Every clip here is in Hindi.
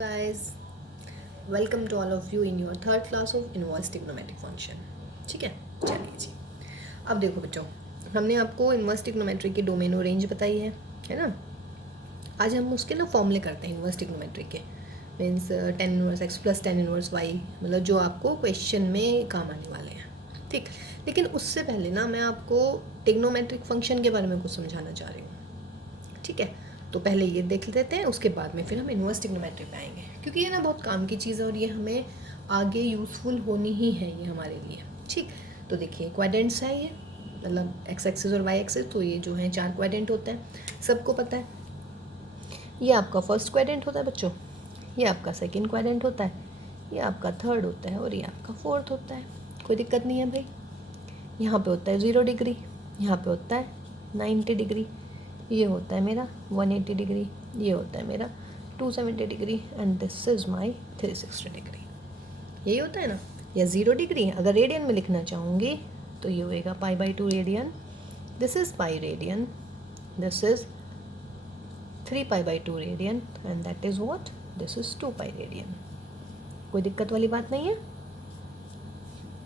guys, welcome to all of you in your third class of inverse trigonometric function। ठीक है, चलिए जी। अब देखो बच्चों, हमने आपको इन्वर्स ट्रिग्नोमेट्री की डोमेन और रेंज बताई है ना। आज हम उसके ना फॉर्मूले करते हैं इन्वर्स ट्रिग्नोमेट्री के। Means tan inverse x plus tan inverse y, मतलब जो आपको क्वेश्चन में काम आने वाले हैं। ठीक, लेकिन उससे पहले ना मैं आपको ट्रिग्नोमेट्रिक फंक्शन के बारे में कुछ समझाना चाह रही हूँ। ठीक है, तो पहले ये देख लेते हैं, उसके बाद में फिर हम इन्वर्स ट्रिग्नोमेट्री पे आएंगे, क्योंकि ये ना बहुत काम की चीज़ है और ये हमें आगे यूज़फुल होनी ही है ये हमारे लिए। ठीक, तो देखिए क्वाड्रेंट्स है ये, मतलब एक्स एक्सिस और वाई एक्सिस, तो ये जो है 4 क्वाड्रेंट होते हैं, सबको पता है। ये आपका फर्स्ट क्वाड्रेंट होता है बच्चों, ये आपका सेकंड क्वाड्रेंट होता है, ये आपका थर्ड होता है और ये आपका फोर्थ होता है। कोई दिक्कत नहीं है भाई। यहाँ पे होता है 0 डिग्री, यहाँ पे होता है 90 डिग्री, ये होता है मेरा 180 डिग्री, ये होता है मेरा 270 degree and this is my 360 degree. यही होता है ना। या 0 डिग्री अगर रेडियन में लिखना चाहूँगी तो ये होएगा π/2 radian, this is pi radian, this is 3π/2 radian and that is what, this is 2 pi radian. कोई दिक्कत वाली बात नहीं है।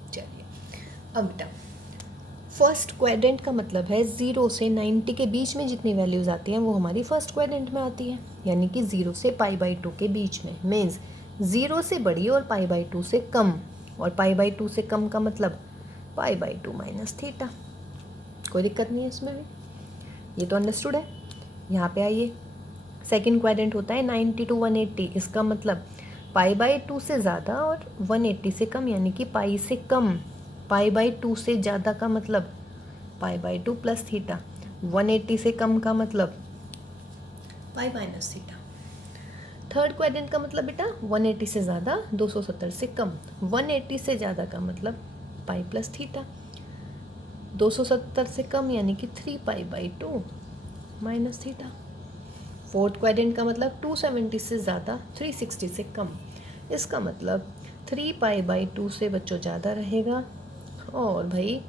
चलिए अब बेटा, फर्स्ट क्वाड्रेंट का मतलब है 0 से 90 के बीच में जितनी वैल्यूज़ आती हैं वो हमारी फर्स्ट क्वाड्रेंट में आती है, यानी कि 0 से π/2 के बीच में। मीन्स 0 से बड़ी और π/2 से कम, और π/2 से कम का मतलब π/2 माइनस थीटा। कोई दिक्कत नहीं है इसमें भी, ये तो अंडरस्टूड है। यहाँ पे आइए, सेकेंड क्वाड्रेंट होता है 90 to 180, इसका मतलब π/2 से ज़्यादा और 180 से कम, यानी कि पाई से कम। π/2 से ज़्यादा का मतलब π/2 प्लस थीटा, 180 से कम का मतलब पाई माइनस थीटा। थर्ड क्वाड्रेंट का मतलब बेटा 180 से ज़्यादा 270 से कम, 180 से ज़्यादा का मतलब पाई प्लस थीटा, 270 से कम यानी कि 3π/2 माइनस थीटा। फोर्थ क्वाड्रेंट का मतलब 270 से ज़्यादा 360 से कम, इसका मतलब 3π/2 से बच्चों ज़्यादा रहेगा और भाई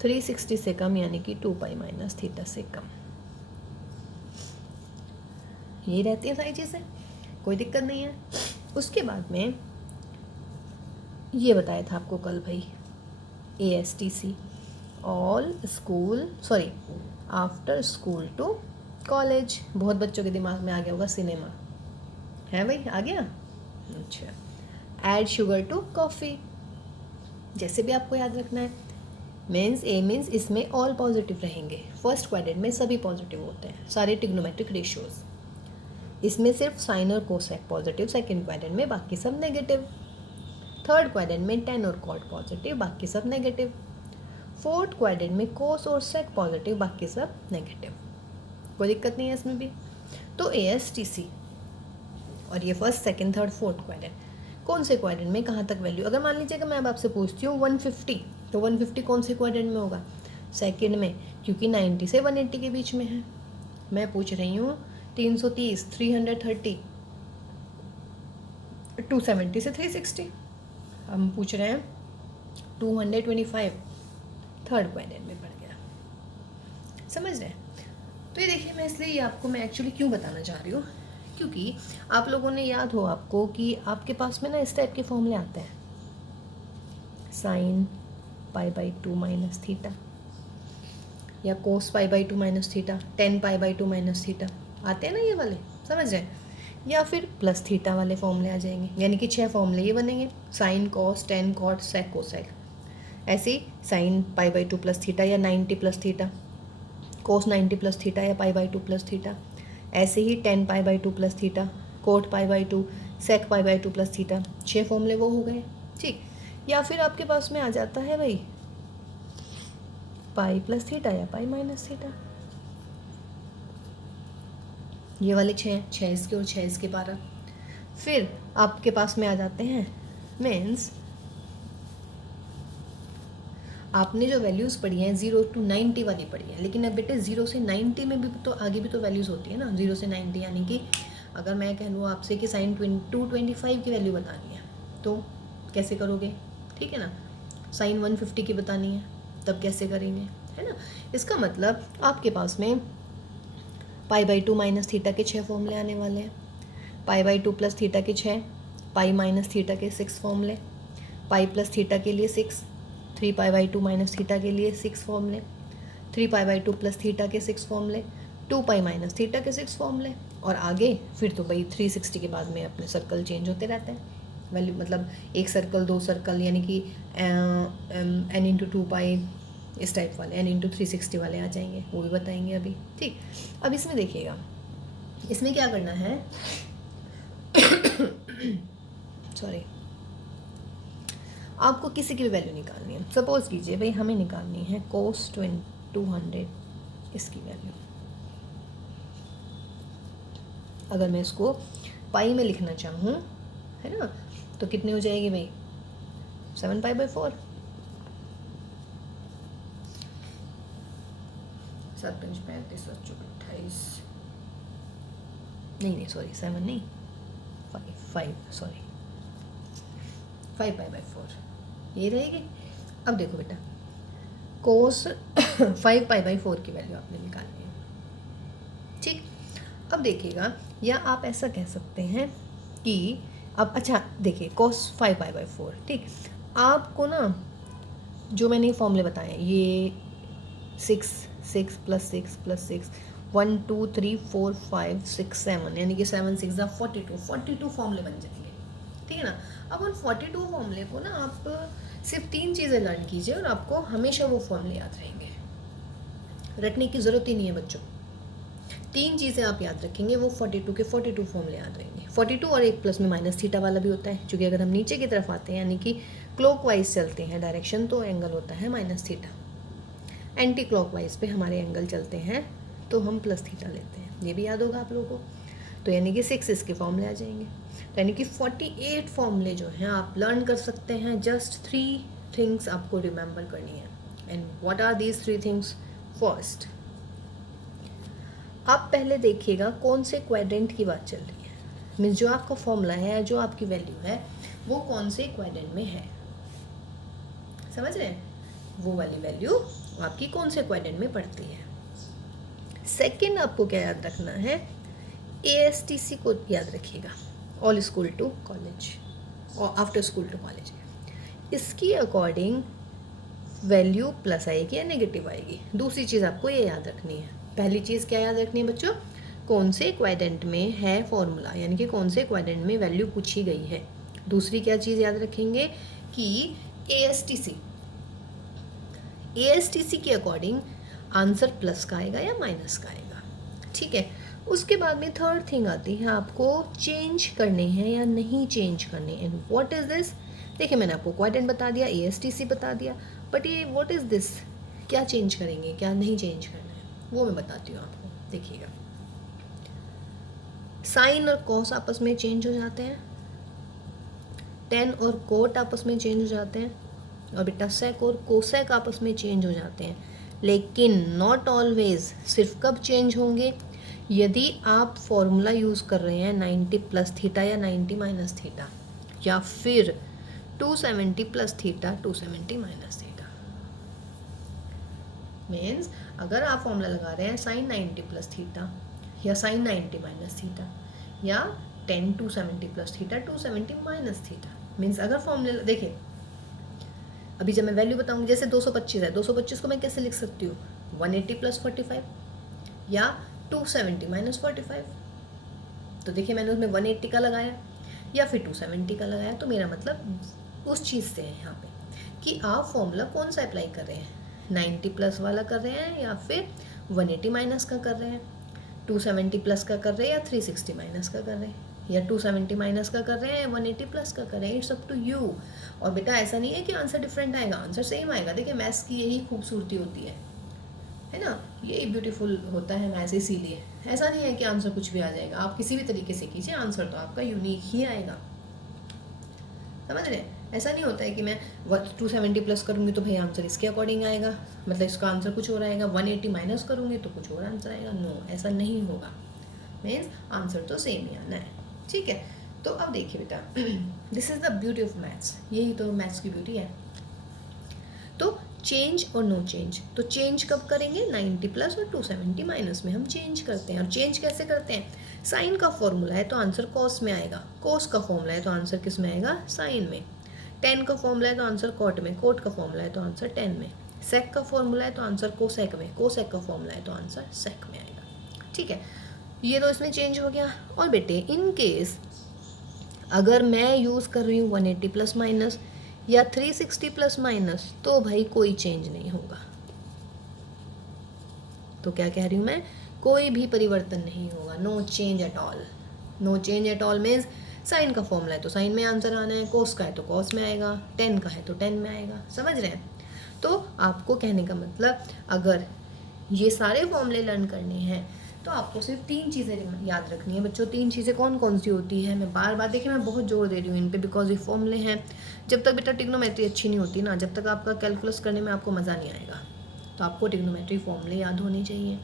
360 से कम यानी कि 2π माइनस थीटा से कम। यही रहती है सारी चीज़ें, कोई दिक्कत नहीं है। उसके बाद में ये बताया था आपको कल भाई, ASTC, all school sorry after school to college. बहुत बच्चों के दिमाग में आ गया होगा सिनेमा, है भाई, आ गया। अच्छा, ऐड शुगर टू कॉफ़ी, जैसे भी आपको याद रखना है। मीन्स ए मीन्स इसमें ऑल पॉजिटिव रहेंगे, फर्स्ट क्वाड्रेंट में सभी पॉजिटिव होते हैं, सारे ट्रिग्नोमेट्रिक रेशियोज। इसमें सिर्फ साइन और कोसेक पॉजिटिव, सेकेंड क्वाड्रेंट में बाकी सब नेगेटिव। थर्ड क्वाड्रेंट में टेन और कॉट पॉजिटिव, बाकी सब नेगेटिव। फोर्थ क्वाड्रेंट में कोस और सेक पॉजिटिव, बाकी सब नेगेटिव। कोई दिक्कत नहीं है इसमें भी। तो ASTC और ये first second third fourth quadrant, कौन से क्वाड्रेंट में कहाँ तक वैल्यू। अगर मान लीजिएगा मैं अब आपसे पूछती हूँ 150, तो 150 कौन से क्वाड्रेंट में होगा, सेकेंड में, क्योंकि 90 से 180 के बीच में है। मैं पूछ रही हूँ 330, 330, 270 से 360। हम पूछ रहे हैं 225, थर्ड क्वाड्रेंट में पड़ गया। समझ रहे हैं। तो ये देखिए, मैं इसलिए ये आपको मैं एक्चुअली क्यों बताना चाह रही हूँ, क्योंकि आप लोगों ने याद हो आपको कि आपके पास में ना इस टाइप के फॉर्मूले आते हैं, साइन π/2 माइनस थीटा, या cos π/2 minus theta, tan π/2 minus theta, आते हैं ना ये वाले, समझ रहे हैं। या फिर प्लस थीटा वाले फॉर्मूले आ जाएंगे, यानी कि 6 फॉर्मूले ये बनेंगे, sine cos tan cot sec cosec. ऐसे ही साइन π/2 प्लस थीटा या 90 plus theta, cos 90 plus theta या π/2 प्लस थीटा। ऐसे ही tan π/2 plus theta, cot π/2, sec π/2 plus theta. 6 फॉर्मूले वो हो गए, ठीक। या फिर आपके पास में आ जाता है भाई पाई प्लस थीटा या पाई माइनस थीटा। ये वाले 6 इसके और 6 इसके 12। फिर आपके पास में आ जाते हैं, मीन्स आपने जो वैल्यूज़ पढ़ी हैं 0 to 90 वाली पढ़ी है, लेकिन अब बेटे 0 से 90 में भी तो आगे भी तो वैल्यूज़ होती है ना। 0 से 90 यानी कि अगर मैं कह लूँ आपसे कि साइन 225 की वैल्यू बतानी है तो कैसे करोगे, ठीक है ना। साइन 150 की बतानी है तब कैसे करेंगे, है ना। इसका मतलब आपके पास में π/2 माइनस थीटा के 6 फॉर्मूले आने वाले हैं। पाई बाई 2 प्लस थीटा के 6, पाई माइनस थीटा के 6 फॉर्मूले, पाई प्लस थीटा के लिए 6, 3 पाई बाई 2 माइनस थीटा के लिए 6 फॉर्मूले, 3 पाई बाई 2 प्लस थीटा के 6 फॉर्मूले, 2 पाई माइनस थीटा के 6 फॉर्मूले, और आगे फिर तो भाई 360 के बाद में अपने सर्कल चेंज होते रहते हैं। वैल्यू मतलब एक सर्कल, दो सर्कल, यानी कि n इंटू 2 पाई इस टाइप वाले, n इंटू 360 वाले आ जाएंगे, वो भी बताएंगे अभी। ठीक, अब इसमें देखिएगा, इसमें क्या करना है सॉरी, आपको किसी की भी वैल्यू निकालनी है। सपोज कीजिए भाई हमें निकालनी है cos 200 इसकी वैल्यू। अगर मैं इसको पाई में लिखना चाहूँ, है ना, तो कितनी हो जाएगी भाई, 7 पाई बाई 4, 7 5 35 28, नहीं सॉरी 7 नहीं, 5 सॉरी 5 पाई बाई 4 ये रहेगी। अब देखो बेटा, कोस 5 पाई बाई 4 की वैल्यू आपने निकालनी है। ठीक, अब देखिएगा, या आप ऐसा कह सकते हैं कि अब अच्छा देखिए, कोस 5 पाई बाई 4, ठीक, आपको ना जो मैंने फॉर्मूले बताए, ये 6 प्लस 6 प्लस 6, 1 2 3 4 5 6 7, यानी कि 7 6 42 फॉर्मूले बन जाएंगे। ठीक है ना। अब उन 42 फॉर्मूले को ना आप सिर्फ 3 चीज़ें लर्न कीजिए और आपको हमेशा वो फॉर्मूले याद रहेंगे, रटने की ज़रूरत ही नहीं है बच्चों। 3 चीज़ें आप याद रखेंगे, वो 42 के 42 फॉर्मूले याद रहेंगे। 42 और एक प्लस में माइनस थीटा वाला भी होता है, क्योंकि अगर हम नीचे की तरफ आते हैं यानी कि क्लॉकवाइज चलते हैं डायरेक्शन, तो एंगल होता है माइनस थीटा। एंटी क्लॉकवाइज पे हमारे एंगल चलते हैं तो हम प्लस थीटा लेते हैं, ये भी याद होगा आप लोगों को। तो यानी कि 6 इसके फॉर्मूले आ जाएंगे। तो यानी कि 48 फॉर्मूले जो हैं आप लर्न कर सकते हैं। जस्ट 3 थिंग्स आपको रिमेंबर करनी है। And what are these 3 things? First, आप पहले देखिएगा कौन से क्वाड्रेंट की बात चल रही है, मीन्स जो आपका फॉर्मूला है या जो आपकी वैल्यू है वो कौन से क्वाड्रेंट में है, समझ रहे हैं? वो वाली वैल्यू आपकी कौन से क्वाड्रेंट में पड़ती है। सेकंड, आपको क्या याद रखना है, ASTC को याद रखिएगा, ऑल स्कूल टू कॉलेज और आफ्टर स्कूल टू कॉलेज। इसकी अकॉर्डिंग वैल्यू प्लस आएगी या नेगेटिव आएगी। दूसरी चीज़ आपको ये याद रखनी है। पहली चीज़ क्या याद रखनी है बच्चों, कौन से क्वाड्रेंट में है फॉर्मूला, यानी कि कौन से क्वाड्रेंट में वैल्यू पूछी गई है। दूसरी क्या चीज़ याद रखेंगे कि ASTC के अकॉर्डिंग आंसर प्लस का आएगा या माइनस का आएगा। ठीक है। उसके बाद में थर्ड थिंग आती है, आपको चेंज करने हैं या नहीं चेंज करने। And what is this? देखिए मैंने आपको क्वाड्रेंट बता दिया, ASTC बता दिया, बट ये व्हाट इज़ दिस, क्या चेंज करेंगे क्या नहीं चेंज करना है वो मैं बताती हूँ आपको। देखिएगा, साइन और कॉस आपस में चेंज हो जाते हैं, टेन और कोट आपस में चेंज हो जाते हैं, और बेटा सेक और कोसेक आपस में चेंज हो जाते हैं। लेकिन नॉट ऑलवेज, सिर्फ कब चेंज होंगे? यदि आप फॉर्मूला यूज़ कर रहे हैं 90 प्लस थीटा या 90 माइनस थीटा, या फिर 270 plus theta 270 minus theta. Means अगर आप फॉर्मूला लगा रहे हैं साइन 90 प्लस थीटा या साइन 90 माइनस थीटा, या 10 270 plus theta 270 minus theta, means अगर फॉर्मूला देखिए, अभी जब मैं वैल्यू बताऊंगी, जैसे 225 है, 225 को मैं कैसे लिख सकती हूँ, 180 प्लस 45 या 270 माइनस 45। तो देखिए मैंने उसमें 180 का लगाया या फिर 270 का लगाया, तो मेरा मतलब उस चीज़ से है यहाँ पे कि आप फॉर्मूला कौन सा अप्लाई कर रहे हैं, 90 प्लस वाला कर रहे हैं या फिर 180 माइनस का कर रहे हैं, 270 प्लस का कर रहे हैं या 360 माइनस का कर रहे हैं, या 270 माइनस का कर रहे हैं 180 प्लस का कर रहे हैं। It's up to you. और बेटा ऐसा नहीं है कि आंसर डिफरेंट आएगा, आंसर सेम आएगा। देखिए मैथ्स की यही खूबसूरती होती है ना, यही ब्यूटीफुल होता है मैथ्स। इसीलिए ऐसा नहीं है कि आंसर कुछ भी आ जाएगा, आप किसी भी तरीके से कीजिए आंसर तो आपका यूनिक ही आएगा, समझ रहे हैं? ऐसा नहीं होता है कि मैं 270 प्लस करूँगी तो भाई आंसर इसके अकॉर्डिंग आएगा, मतलब इसका आंसर कुछ और आएगा, 180 माइनस करूँगी तो कुछ और आंसर आएगा। नो, ऐसा नहीं होगा। मीन्स आंसर तो सेम ही आना है। ठीक है। तो अब देखिए बेटा, this is the beauty of maths, यही तो मैथ्स की ब्यूटी है। तो चेंज और नो चेंज, तो चेंज कब करेंगे, 90 प्लस और 270 माइनस में हम चेंज करते हैं। और चेंज कैसे करते हैं, साइन का फॉर्मूला है तो आंसर कॉस में आएगा, कोस का फॉर्मूला है तो आंसर किस में आएगा, साइन में। टेन का फॉर्मूला है तो आंसर कॉट में, कोट का फॉर्मूला है तो आंसर टेन में। सेक का फॉर्मूला है तो आंसर कोसेक में, कोसेक का फॉर्मूला है तो आंसर सेक में आएगा। ठीक है, ये तो इसमें चेंज हो गया। और बेटे इन केस अगर मैं यूज़ कर रही हूँ 180 प्लस माइनस या 360 प्लस माइनस तो भाई कोई चेंज नहीं होगा। तो क्या कह रही हूँ मैं, कोई भी परिवर्तन नहीं होगा, no change at all. No change at all means sine का फॉर्मूला है तो साइन में आंसर आना है, कोस का है तो कॉस में आएगा, टेन का है तो टेन में आएगा। समझ रहे हैं? तो आपको कहने का मतलब अगर ये सारे फॉर्मूले लर्न करने हैं तो आपको सिर्फ तीन चीज़ें याद रखनी है बच्चों। तीन चीज़ें कौन कौन सी होती है, मैं बार बार देखिए मैं बहुत जोर दे रही हूँ इन पे बिकॉज ये फॉर्मूले हैं। जब तक बेटा ट्रिग्नोमेट्री अच्छी नहीं होती ना, जब तक आपका कैलकुलस करने में आपको मज़ा नहीं आएगा। तो आपको ट्रिग्नोमेट्री फॉर्मूले याद होने चाहिए।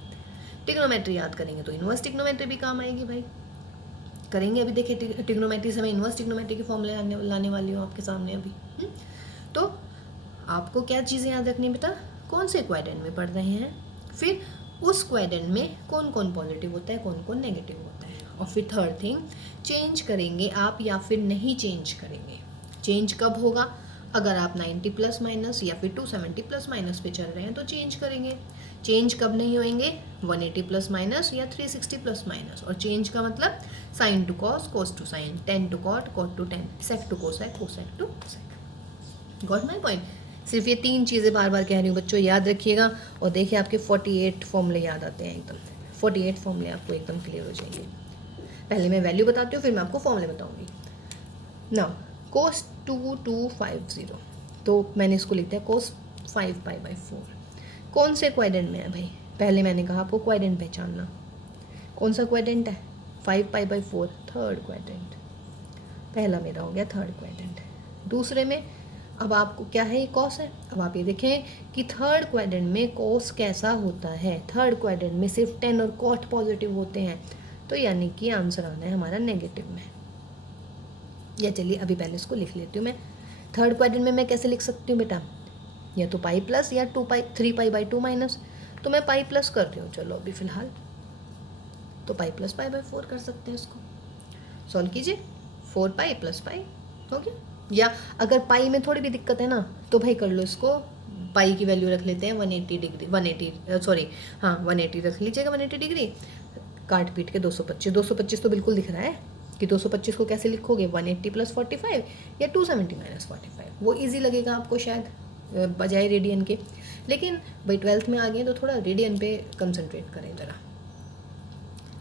ट्रिग्नोमेट्री याद करेंगे तो इनवर्स ट्रिग्नोमेट्री भी काम आएगी भाई। करेंगे अभी देखिए ट्रिग्नोमेट्री से मैं इनवर्स ट्रिग्नोमेट्री के फॉर्मूले लाने वाली हूँ आपके सामने अभी। तो आपको क्या चीज़ें याद रखनी है बेटा, कौन से क्वाड्रेंट में पढ़ रहे हैं, फिर उस क्वाड्रेंट में कौन कौन पॉजिटिव होता है, कौन कौन नेगेटिव होता है, और फिर थर्ड थिंग चेंज करेंगे आप या फिर नहीं चेंज करेंगे। चेंज कब होगा, अगर आप 90 प्लस माइनस या फिर 270 प्लस माइनस पे चल रहे हैं तो चेंज करेंगे। चेंज कब नहीं होंगे, 180 प्लस माइनस या 360 प्लस माइनस। और चेंज का मतलब sine to cos, cos to sine, tan to cot, cot to tan, sec to cosec, cosec to sec. Got my point. सिर्फ ये तीन चीज़ें बार बार कह रही हूँ बच्चों, याद रखिएगा। और देखिए आपके 48 फॉर्मूले याद आते हैं एकदम, 48 फॉर्मूले आपको एकदम क्लियर हो जाएंगे। पहले मैं वैल्यू बताती हूँ फिर मैं आपको फॉर्मूले बताऊँगी ना। कोस 2250 तो मैंने इसको लिख दिया कोस 5 पाई बाई 4। कौन से क्वाड्रेंट में है भाई, पहले मैंने कहा आपको क्वाड्रेंट पहचानना। कौन सा क्वाड्रेंट है, 5 पाई बाई 4 थर्ड क्वाड्रेंट। पहला मेरा हो गया थर्ड क्वाड्रेंट। दूसरे में अब आपको क्या है, ये कॉस है। अब आप ये देखें कि थर्ड क्वाड्रेंट में कॉस कैसा होता है, थर्ड क्वाड्रेंट में सिर्फ 10 और कॉट पॉजिटिव होते हैं, तो यानी कि आंसर आना है हमारा नेगेटिव में। या चलिए अभी पहले इसको लिख लेती हूँ मैं। थर्ड क्वाड्रेंट में मैं कैसे लिख सकती हूँ बेटा, या तो पाई प्लस या 3 पाई बाई 2 माइनस। तो मैं पाई प्लस कर रही हूँ, चलो अभी फ़िलहाल तो पाई प्लस पाई बाई 4 कर सकते हैं। इसको सॉल्व कीजिए, 4 पाई प्लस पाई हो गया। या अगर पाई में थोड़ी भी दिक्कत है ना तो भाई कर लो इसको, पाई की वैल्यू रख लेते हैं 180 डिग्री, 180 रख लीजिएगा 180 डिग्री। काट पीट के 225 तो बिल्कुल दिख रहा है कि 225 को कैसे लिखोगे, 180 प्लस 45 या 270 माइनस 45। वो ईजी लगेगा आपको शायद बजाय रेडियन के। लेकिन भाई 12th में आ गए तो थोड़ा रेडियन पे कंसंट्रेट करें ज़रा।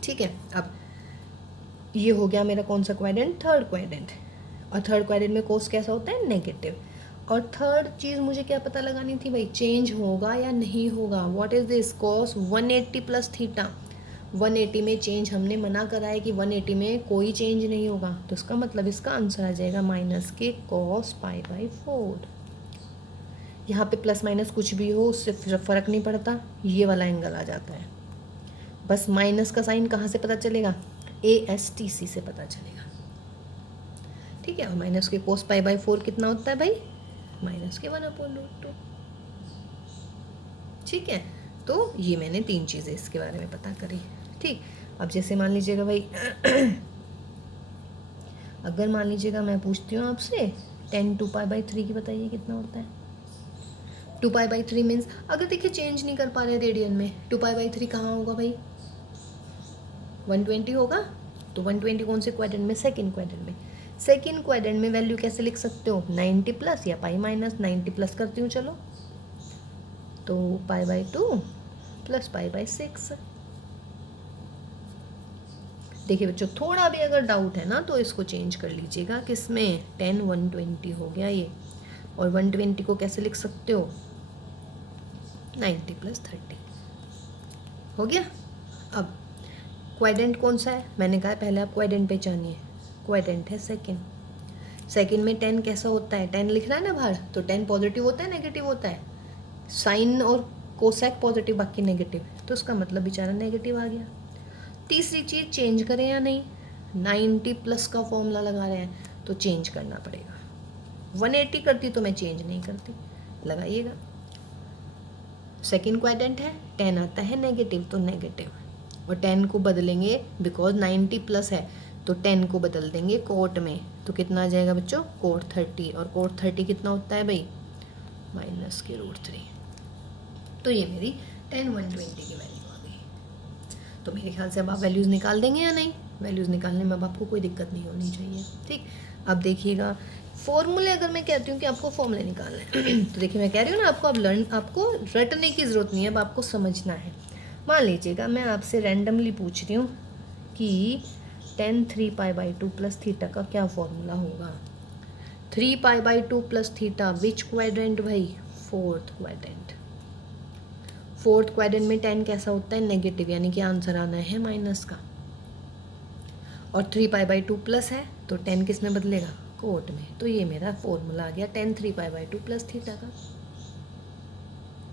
ठीक है, अब ये हो गया मेरा कौन सा क्वाड्रेंट, थर्ड क्वाड्रेंट। और थर्ड क्वाड्रेंट में कोस कैसा होता है, नेगेटिव। और थर्ड चीज़ मुझे क्या पता लगानी थी भाई, चेंज होगा या नहीं होगा। What is this, cos 180 plus theta. 180 में चेंज हमने मना करा है कि 180 में कोई चेंज नहीं होगा, तो इसका मतलब इसका आंसर आ जाएगा माइनस के कॉस पाई बाई 4। यहाँ पे प्लस माइनस कुछ भी हो उससे फ़र्क नहीं पड़ता, ये वाला एंगल आ जाता है। बस माइनस का साइन कहाँ से पता चलेगा, ASTC से पता चलेगा। ठीक है, और माइनस के कोस पाई बाई 4 कितना होता है भाई, माइनस के 1/√2। ठीक है, तो ये मैंने तीन चीज़ें इसके बारे में पता करी। ठीक, अब जैसे मान लीजिएगा भाई अगर मान लीजिएगा मैं पूछती हूँ आपसे 10 2 पाई बाई 3 की बताइए कितना होता है। 2 पाई बाई 3 मीन्स अगर देखिए चेंज नहीं कर पा रहे रेडियन में, 2 पाई बाई 3 कहाँ होगा भाई, 120 होगा। तो 120 कौन से क्वाड्रेंट में, सेकंड क्वाड्रेंट में। सेकंड क्वाड्रेंट में वैल्यू कैसे लिख सकते हो, 90 प्लस या पाई माइनस। 90 प्लस करती हूँ चलो, तो pi by 2 plus pi by 6। देखिए बच्चों थोड़ा भी अगर डाउट है ना तो इसको चेंज कर लीजिएगा, किसमें, 10 120 हो गया ये। और 120 को कैसे लिख सकते हो, 90 प्लस 30 हो गया। अब क्वाड्रेंट कौन सा है, मैंने कहा पहले आप क्वाड्रेंट पहचानिए। क्वाड्रेंट है सेकंड। सेकंड में 10 कैसा होता है, 10 लिख रहा है ना बाहर, तो 10 पॉजिटिव होता है नेगेटिव होता है, साइन और कोसेक पॉजिटिव बाकी नेगेटिव, तो उसका मतलब बेचारा नेगेटिव आ गया। तीसरी चीज़ चेंज करें या नहीं, 90 प्लस का फॉर्मूला लगा रहे हैं तो चेंज करना पड़ेगा। 180 करती तो मैं चेंज नहीं करती, लगाइएगा। सेकंड क्वाड्रेंट है, 10 आता है नेगेटिव तो नेगेटिव, और 10 को बदलेंगे बिकॉज 90 प्लस है, तो 10 को बदल देंगे कोट में, तो कितना आ जाएगा बच्चों, कोट 30, और कोट 30 कितना होता है भाई, -√3। तो ये मेरी 10 120 की वैल्यू आ गई। तो मेरे ख्याल से अब आप वैल्यूज़ निकाल देंगे या नहीं, वैल्यूज़ निकालने में अब आपको कोई दिक्कत नहीं होनी चाहिए। ठीक, अब देखिएगा फॉर्मूले, अगर मैं कहती हूँ कि आपको फॉर्मूले निकालना है तो देखिए मैं कह रही हूँ ना आपको, अब आपको रटने की ज़रूरत नहीं है, अब आपको समझना है। मान लीजिएगा मैं आपसे रैंडमली पूछ रही हूँ कि tan 3π/2 प्लस थीटा का क्या फॉर्मूला होगा। 3π/2 प्लस थीटा विच क्वाड्रेंट भाई, फोर्थ क्वाड्रेंट। फोर्थ क्वाड्रेंट में tan कैसा होता है, नेगेटिव, यानी कि आंसर आना है माइनस का। और 3π/2 प्लस है तो 10 किस में बदलेगा, कोट में। तो ये मेरा फॉर्मूला आ गया tan 3π/2 प्लस थीटा का।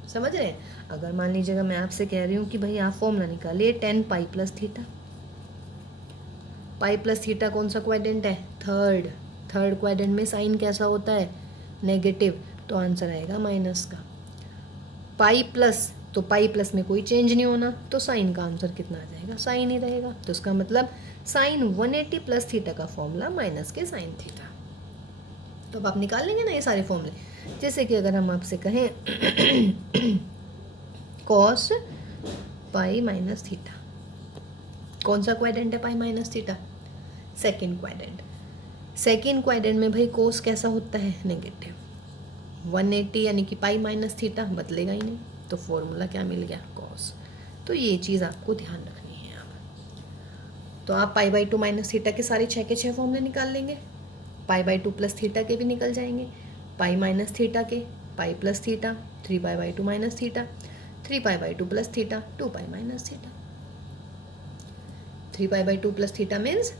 समझ रहे हैं? अगर मान लीजिएगा मैं आपसे कह रही हूँ कि भाई आप फॉर्मूला निकालिए tan पाई प्लस थीटा। पाई प्लस थीटा कौन सा क्वाड्रेंट है, थर्ड क्वाड्रेंट में साइन कैसा होता है, नेगेटिव, तो आंसर आएगा माइनस का। पाई प्लस, तो पाई प्लस में कोई चेंज नहीं होना, तो साइन का आंसर कितना आ जाएगा, साइन ही रहेगा। तो इसका मतलब साइन 180 प्लस थीटा का फॉर्मूला माइनस के साइन थीटा। तो अब आप निकाल लेंगे ना ये सारे फॉर्मूले। जैसे कि अगर हम आपसे कहें कॉस पाई माइनस थीटा, कौन सा क्वाड्रेंट है पाई minus theta, second quadrant. Second quadrant में भाई कोस कैसा होता है, नेगेटिव। 180 यानी कि पाई माइनस थीटा बदलेगा ही नहीं, तो फॉर्मूला क्या मिल गया, कॉस। तो ये चीज़ आपको ध्यान रखनी है आप। तो आप π/2 माइनस थीटा के सारे 6 के 6 फॉर्मूले निकाल लेंगे, π/2 प्लस थीटा के भी निकल जाएंगे, पाई माइनस थीटा के, pi plus theta, 3π/2 minus theta, 3π/2 plus theta, 2π minus theta. 3π/2 plus theta means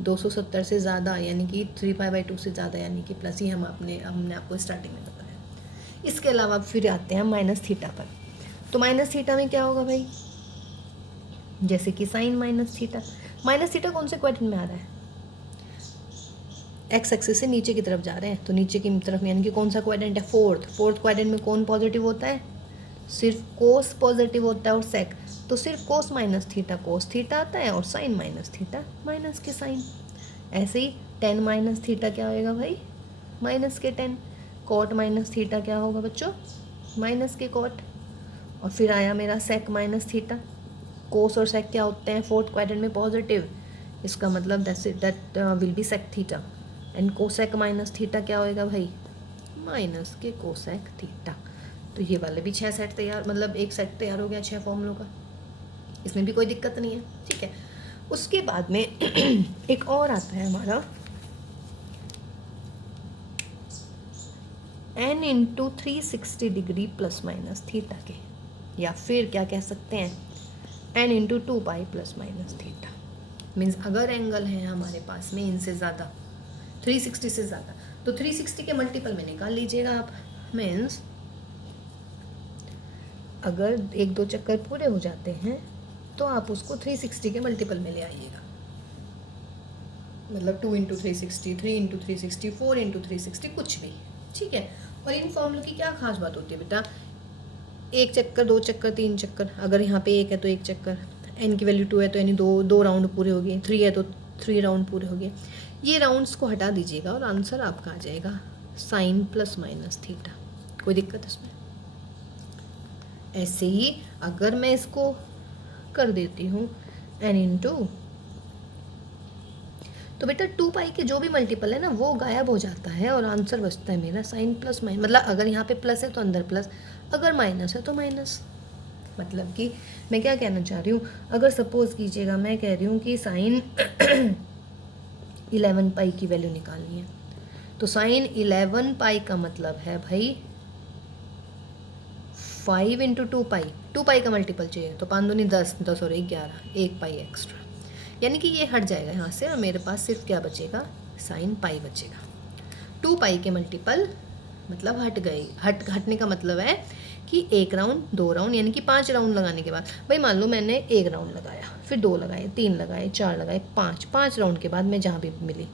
270 से ज़्यादा, यानी कि 3π/2 से ज़्यादा, यानी कि प्लस ही हमने आपको स्टार्टिंग में बताया। इसके अलावा फिर आते हैं माइनस थीटा पर। तो माइनस थीटा में क्या होगा भाई, जैसे कि sine minus theta. Minus theta कौन से क्वाड्रेंट में आ रहा है, एक्स एक्सिस से नीचे की तरफ जा रहे हैं, तो नीचे की तरफ यानी कि कौन सा क्वाड्रेंट है, फोर्थ क्वाड्रेंट में कौन पॉजिटिव होता है, सिर्फ कोस पॉजिटिव होता है और सेक, तो सिर्फ कोस माइनस थीटा कोस थीटा आता है और साइन माइनस थीटा माइनस के साइन। ऐसे ही tan माइनस थीटा क्या होएगा भाई, माइनस के tan। कॉट माइनस थीटा क्या होगा बच्चों, माइनस के कॉट। और फिर आया मेरा सेक माइनस थीटा। कोस और सेक क्या होते हैं, फोर्थ क्वाड्रेंट में पॉजिटिव, इसका मतलब that will be sec theta. And cosec minus theta क्या होएगा भाई, माइनस के कोसेक थीटा। तो ये वाले भी 6 सेट तैयार, मतलब एक सेट तैयार हो गया 6 फॉर्मूलों का, इसमें भी कोई दिक्कत नहीं है। ठीक है, उसके बाद में एक और आता है हमारा n into 360 degree plus minus theta के, या फिर क्या कह सकते हैं n into 2π plus minus theta. Means अगर एंगल है हमारे पास में इनसे ज़्यादा, 360 से ज़्यादा, तो 360 के मल्टीपल में निकाल लीजिएगा आप। मीन्स अगर 1-2 चक्कर पूरे हो जाते हैं तो आप उसको 360 के मल्टीपल में ले आइएगा, मतलब 2 इंटू 360, 3 इंटू 360, 4 इंटू 360, कुछ भी। ठीक है, और इन फॉर्मूलों की क्या खास बात होती है बेटा, 1 चक्कर, 2 चक्कर, 3 चक्कर। अगर यहाँ पे 1 है तो 1 चक्कर, n की वैल्यू 2 है तो यानी दो राउंड पूरे हो गए, 3 है तो 3 राउंड पूरे हो गए। ये राउंड्स को हटा दीजिएगा और आंसर आपका आ जाएगा साइन प्लस माइनस थीटा। कोई दिक्कत इसमें? ऐसे ही अगर मैं इसको कर देती हूँ n इंटू, तो बेटा 2π के जो भी मल्टीपल है ना वो गायब हो जाता है और आंसर बचता है मेरा साइन प्लस माइनस। मतलब अगर यहाँ पे प्लस है तो अंदर प्लस, अगर माइनस है तो माइनस। मतलब कि मैं क्या कहना चाह रही हूँ, अगर सपोज कीजिएगा मैं कह रही हूँ कि साइन 11π की वैल्यू निकालनी है, तो साइन 11π का मतलब है भाई 5 इंटू 2π का मल्टीपल चाहिए, तो 5 दूनी 10, 10 और 11, 1 पाई एक्स्ट्रा, यानी कि ये हट जाएगा यहाँ से और मेरे पास सिर्फ क्या बचेगा, साइन पाई बचेगा। 2π के मल्टीपल मतलब हट गए, हटने का मतलब है कि 1 राउंड, 2 राउंड, यानी कि 5 राउंड लगाने के बाद, भाई मान लो मैंने 1 राउंड लगाया, फिर 2 लगाए, 3 लगाए, 4 लगाए, 5 राउंड के बाद मैं जहाँ भी मिली,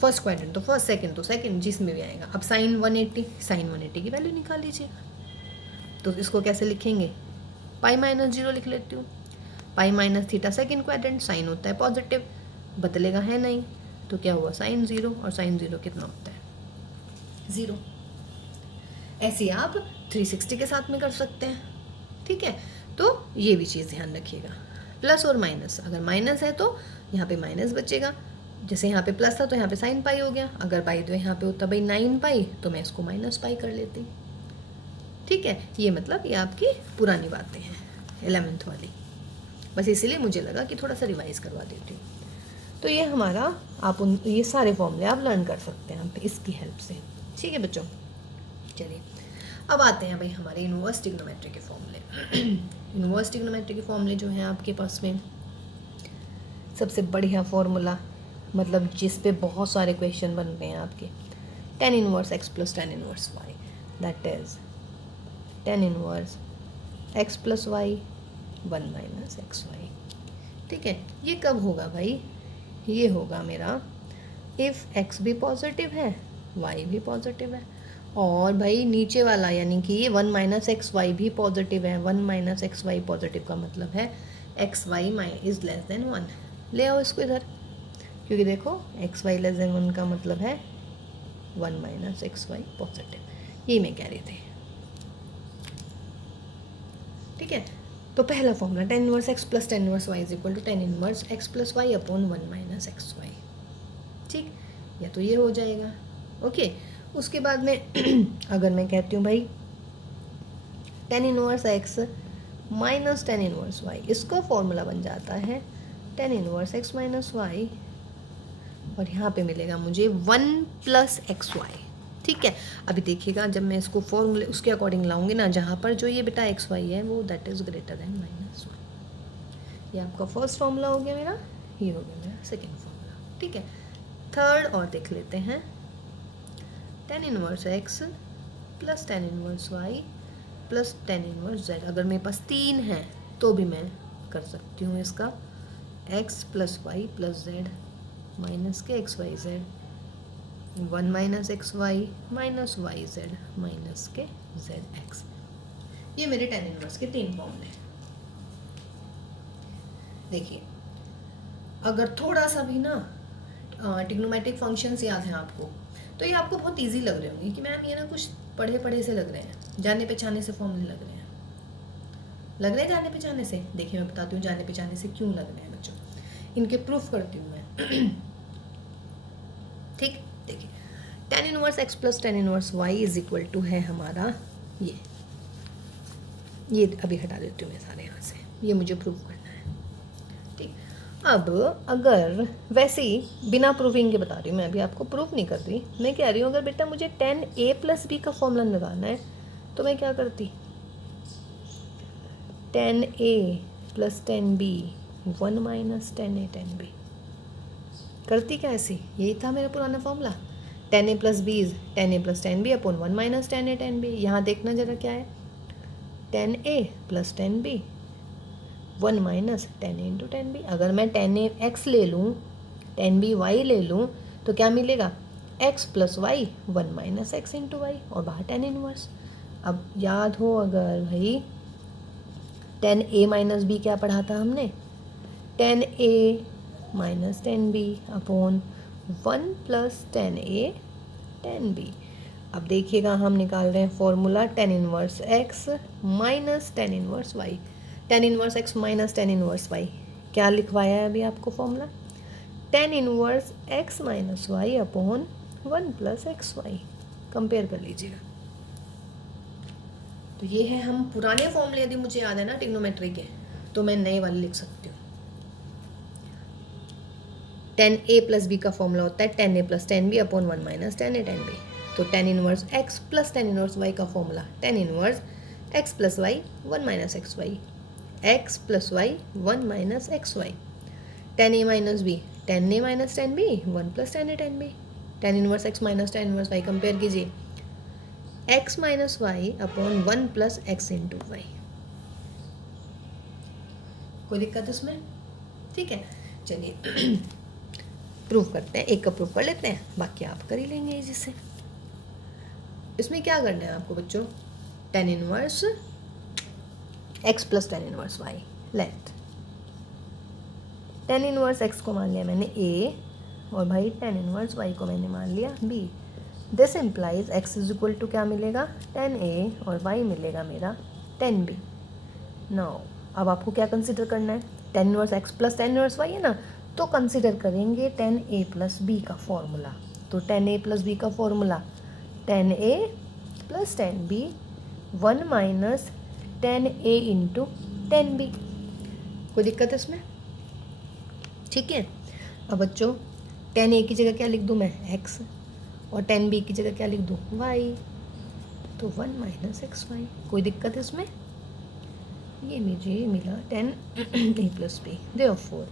फर्स्ट क्वाड्रेंट तो फर्स्ट, सेकंड तो सेकंड, जिसमें भी आएगा। अब साइन 180 की वैल्यू निकाल लीजिएगा। तो इसको कैसे लिखेंगे, पाई माइनस 0 लिख लेती हूँ। Pi minus theta second quadrant, sine होता है पॉजिटिव, बदलेगा है नहीं, तो क्या हुआ साइन 0, और साइन 0 कितना होता है 0। ऐसे आप 360 के साथ में कर सकते हैं, ठीक है। तो ये भी चीज़ ध्यान रखिएगा, प्लस और माइनस, अगर माइनस है तो यहाँ पे माइनस बचेगा, जैसे यहाँ पे प्लस था तो यहाँ पे साइन पाई हो गया, अगर पाई तो यहाँ पे होता भाई 9 पाई, तो मैं इसको माइनस पाई कर लेती, ठीक है। ये मतलब ये आपकी पुरानी बातें हैं 11th वाली, बस इसीलिए मुझे लगा कि थोड़ा सा रिवाइज करवा देती हूँ। तो ये हमारा आप ये सारे फॉर्मूले आप लर्न कर सकते हैं आप इसकी हेल्प से, ठीक है बच्चों। चलिए अब आते हैं भाई हमारे इनवर्स ट्रिग्नोमेट्री के फॉर्मूले। इनवर्स ट्रिग्नोमेट्री के फॉर्मूले जो हैं आपके पास में, सबसे बढ़िया फॉर्मूला मतलब जिस पे बहुत सारे क्वेश्चन बन रहे हैं आपके, tan inverse x plus tan inverse y, that is tan inverse x plus y 1 minus x y, ठीक है। ये कब होगा भाई, ये होगा मेरा इफ़ x भी पॉजिटिव है y भी पॉजिटिव है, और भाई नीचे वाला यानी कि ये 1 माइनस एक्स वाई भी पॉजिटिव है। 1 माइनस एक्स वाई पॉजिटिव का मतलब है x y is less than 1। ले आओ इसको इधर, क्योंकि देखो एक्स वाई लेस देन 1 का मतलब है 1 माइनस एक्स वाई पॉजिटिव, ये मैं कह रही थी, ठीक है। तो पहला formula tan inverse x plus tan inverse y is equal to tan inverse x plus y upon 1 minus x y, ठीक, या तो ये हो जाएगा, ओके। उसके बाद में अगर मैं कहती हूँ भाई tan inverse x minus tan inverse y, इसका फॉर्मूला बन जाता है tan inverse x minus y, और यहाँ पे मिलेगा मुझे 1 प्लस एक्स वाई, ठीक है। अभी देखिएगा जब मैं इसको फॉर्मूले उसके अकॉर्डिंग लाऊंगी ना, जहाँ पर जो ये बेटा एक्स वाई है वो दैट इज़ ग्रेटर देन -1। ये आपका फर्स्ट फॉर्मूला हो गया मेरा, ये हो गया मेरा सेकेंड फॉर्मूला, ठीक है। थर्ड और देख लेते हैं, tan inverse x plus tan inverse y plus tan inverse z। अगर मेरे पास 3 है तो भी मैं कर सकती हूँ इसका x plus y plus z minus के x y z, 1 minus x y minus y z minus के जेड एक्स। ये मेरे tan इनवर्स के 3 फॉर्मूले। देखिए अगर थोड़ा सा भी ना ट्रिग्नोमेट्रिक फंक्शंस याद हैं आपको, तो ये आपको बहुत इजी लग रहे होंगे कि मैम ये ना कुछ पढ़े पढ़े से लग रहे हैं, जाने पहचाने से फॉर्मूले लग रहे हैं जाने पहचाने से। देखिए मैं बताती हूँ जाने पहचाने से क्यों लग रहे हैं बच्चों, इनके प्रूफ करती हूँ मैं, ठीक। देखिए tan inverse x plus tan inverse y is equal to है हमारा ये अभी हटा देती हूँ मैं सारे यहाँ से, ये मुझे प्रूफ करना है, ठीक। अब अगर वैसे ही बिना प्रूफिंग के बता रही हूँ मैं, अभी आपको प्रूफ नहीं कर रही, मैं कह रही हूँ अगर बेटा मुझे tan a प्लस b का फॉर्मूला लगाना है तो मैं क्या करती, tan a plus tan b 1 minus tan a tan b करती क्या ऐसी, यही था मेरा पुराना formula, tan a plus b is tan a plus tan b upon 1 minus tan a tan b। यहाँ देखना जरा क्या है, tan a plus tan b 1 minus tan a into tan b। अगर मैं tan a x ले लूँ tan b y ले लूँ तो क्या मिलेगा, x plus y 1 minus x into y, और बाहर tan इनवर्स। अब याद हो अगर भाई tan a माइनस b क्या पढ़ा था हमने, tan a minus tan b upon 1 plus tan a tan b। अब देखिएगा हम निकाल रहे हैं formula tan inverse x minus tan inverse y, tan inverse x minus tan inverse y क्या लिखवाया है अभी आपको formula, tan inverse x minus y upon 1 plus x y. Compare कर लीजिएगा। तो ये है हम पुराने फॉर्मूले, यदि मुझे याद है ना ट्रिग्नोमेट्री के, तो मैं नए वाले लिख सकती हूँ। tan a प्लस b का फॉर्मूला होता है tan a plus tan b upon 1 minus tan a tan b। तो tan inverse x plus tan inverse y का formula tan inverse x plus y 1 minus x y, x plus y 1 minus x y. tan a minus b tan a minus tan b 1 plus tan a tan b। tan inverse x minus tan inverse y compare कीजिए, x minus y upon 1 plus x into y. कोई दिक्कत इसमें, ठीक है। चलिए प्रूफ करते हैं, एक का प्रूफ कर लेते हैं, बाकी आप कर ही लेंगे जिससे। इसमें क्या करना है आपको बच्चों, tan inverse x plus tan inverse y length, ten inverse x को मान लिया मैंने ए, और भाई टेन इनवर्स वाई को मैंने मान लिया b. This implies x is equal to क्या मिलेगा, टेन ए, और वाई मिलेगा मेरा टेन बी। नाउ अब आपको क्या कंसिडर करना है, tan inverse x plus tan inverse y है ना, तो कंसिडर करेंगे टेन ए प्लस बी का फॉर्मूला। तो टेन ए प्लस बी का formula tan A plus tan B, one minus tan A into tan B. कोई दिक्कत है इसमें? ठीक है। अब बच्चों टेन ए की जगह क्या लिख दूँ मैं, एक्स, और टेन बी की जगह क्या लिख दूँ, वाई। तो वन माइनस एक्स वाई। कोई दिक्कत है इसमें? ये मुझे मिला tan A plus b. Therefore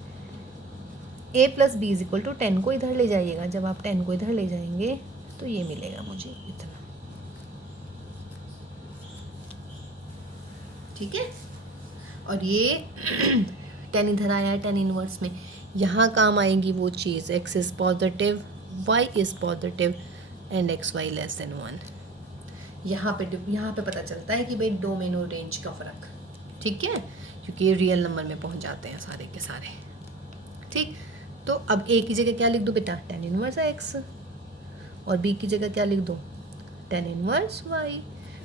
a plus b is equal to, tan को इधर ले जाइएगा, जब आप टेन को इधर ले जाएंगे तो ये मिलेगा मुझे इतना। ठीक है। और ये टेन इधर आया है टेन इनवर्स में, यहाँ काम आएगी वो चीज़, x is positive, y is positive and x y less than one. यहाँ पे पता चलता है कि भाई डोमेन और रेंज का फ़र्क। ठीक है, क्योंकि ये रियल नंबर में पहुँच जाते हैं सारे के सारे। ठीक, तो अब ए की जगह क्या लिख दूँ बेटा, टेन इनवर्स एक्स, और बी की जगह क्या लिख दूँ, टेन इनवर्स वाई।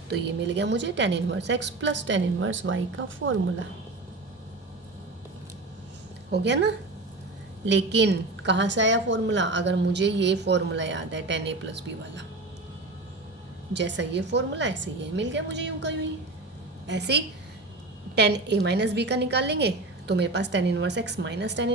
तो ये मिल गया मुझे tan inverse x plus tan inverse y का फॉर्मूला। हो गया ना। लेकिन कहाँ से आया फॉर्मूला, अगर मुझे ये फॉर्मूला याद है टेन ए प्लस बी वाला, जैसा ये फॉर्मूला ऐसे ये मिल गया मुझे, यूँ का यूँ ही। ऐसे ही टेन ए माइनस बी का निकाल लेंगे तो मेरे पास tan inverse x minus ten